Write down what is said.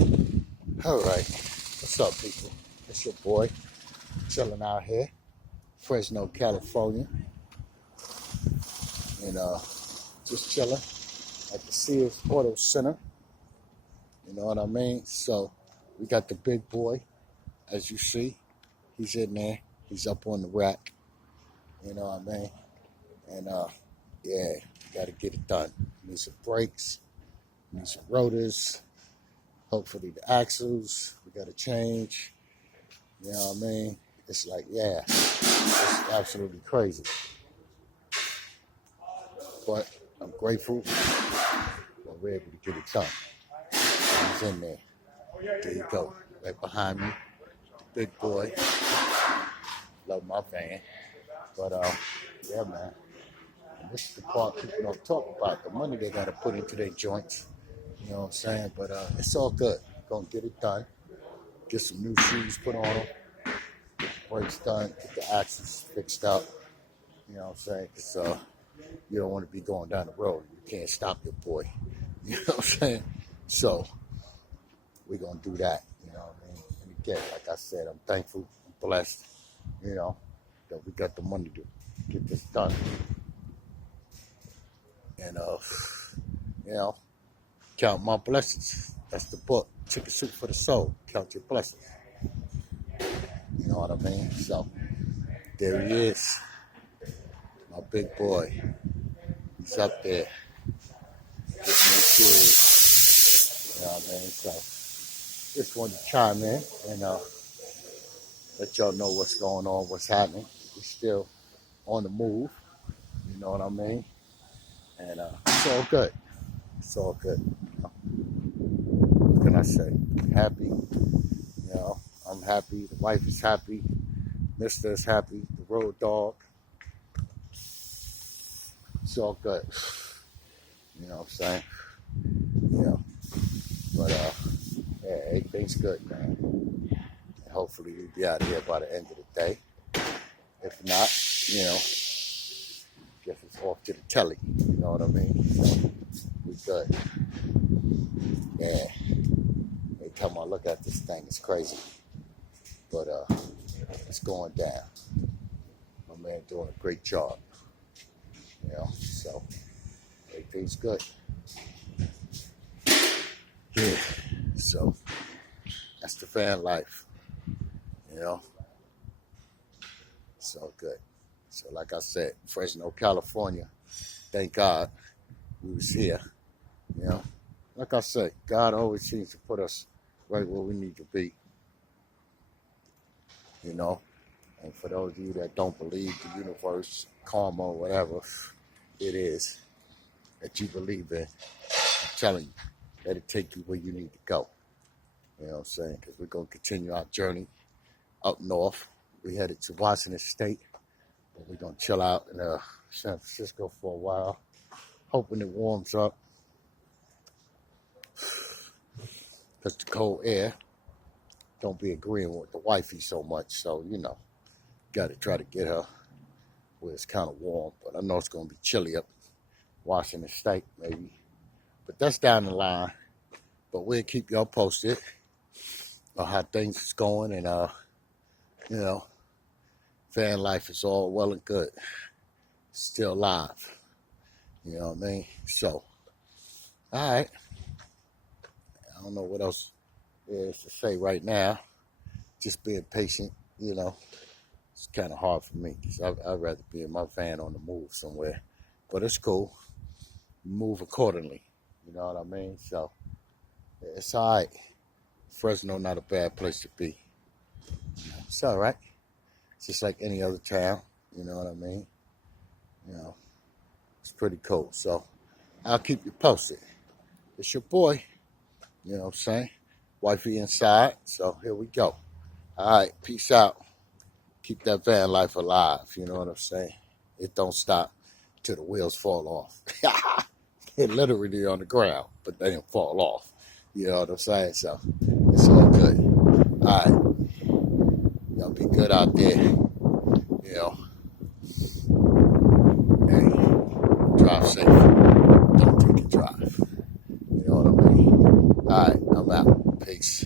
All right, what's up, people? It's your boy, chilling out here, Fresno, California, and just chilling at the Sears Auto Center. You know what I mean? So we got the big boy, as you see. He's in there. He's up on the rack. You know what I mean? And yeah, got to get it done. Need some brakes. Need some rotors. Hopefully the axles. We got to change. You know what I mean? It's like, yeah, it's absolutely crazy. But I'm grateful that we're able to get it done. He's in there. There you go. Right behind me. The big boy. Love my van. But yeah, man. And this is the part people don't talk about. The money they got to put into their joints. You know what I'm saying? But it's all good. Gonna get it done. Get some new shoes put on them. Brakes done. Get the axles fixed up. You know what I'm saying? Because you don't want to be going down the road. You can't stop your boy. You know what I'm saying? So we're gonna do that. You know what I mean? And again, like I said, I'm thankful, I'm blessed. You know that we got the money to get this done. And you know, count my blessings. That's the book. Chicken Soup for the Soul. Count your blessings. You know what I mean? So there he is. My big boy. He's up there. Getting his kids. You know what I mean? So just wanted to chime in and let y'all know what's going on, what's happening. We're still on the move. You know what I mean? And it's all good. It's all good. You know? What can I say? Happy. You know, I'm happy. The wife is happy. Mister is happy. The road dog. It's all good. You know what I'm saying? Yeah. But yeah, everything's good, man. And hopefully we'll be out of here by the end of the day. If not, you know, guess it's off to the telly. You know what I mean? So we good. Yeah. Every time I look at this thing, it's crazy. But it's going down. My man doing a great job. You know, so everything's good. Yeah. So that's the fan life. You know. It's all good. So like I said, Fresno, California, thank God we was here. You know. Like I said, God always seems to put us right where we need to be. You know. And for those of you that don't believe the universe, karma, whatever it is that you believe in, I'm telling you, let it take you where you need to go. You know what I'm saying? Because we're going to continue our journey up north. We headed to Washington State, but we're going to chill out in San Francisco for a while, hoping it warms up. Because the cold air don't be agreeing with the wifey so much, so, you know. Got to try to get her where it's kind of warm. But I know it's going to be chilly up Washington State, maybe. But that's down the line. But we'll keep y'all posted on how things is going. And, you know, fan life is all well and good. Still live. You know what I mean? So, all right. I don't know what else there is to say right now. Just being patient, you know. It's kind of hard for me because I'd rather be in my van on the move somewhere. But it's cool. Move accordingly. You know what I mean? So, it's all right. Fresno, not a bad place to be. It's all right. It's just like any other town. You know what I mean? You know, it's pretty cool. So, I'll keep you posted. It's your boy. You know what I'm saying? Wifey inside. So, here we go. All right. Peace out. Keep that van life alive, you know what I'm saying? It don't stop till the wheels fall off. They're literally on the ground, but they don't fall off. You know what I'm saying? So it's all good. All right. Y'all be good out there. You know. Hey, drive safe. Don't take a drive. You know what I mean? All right, I'm out. Peace. Peace.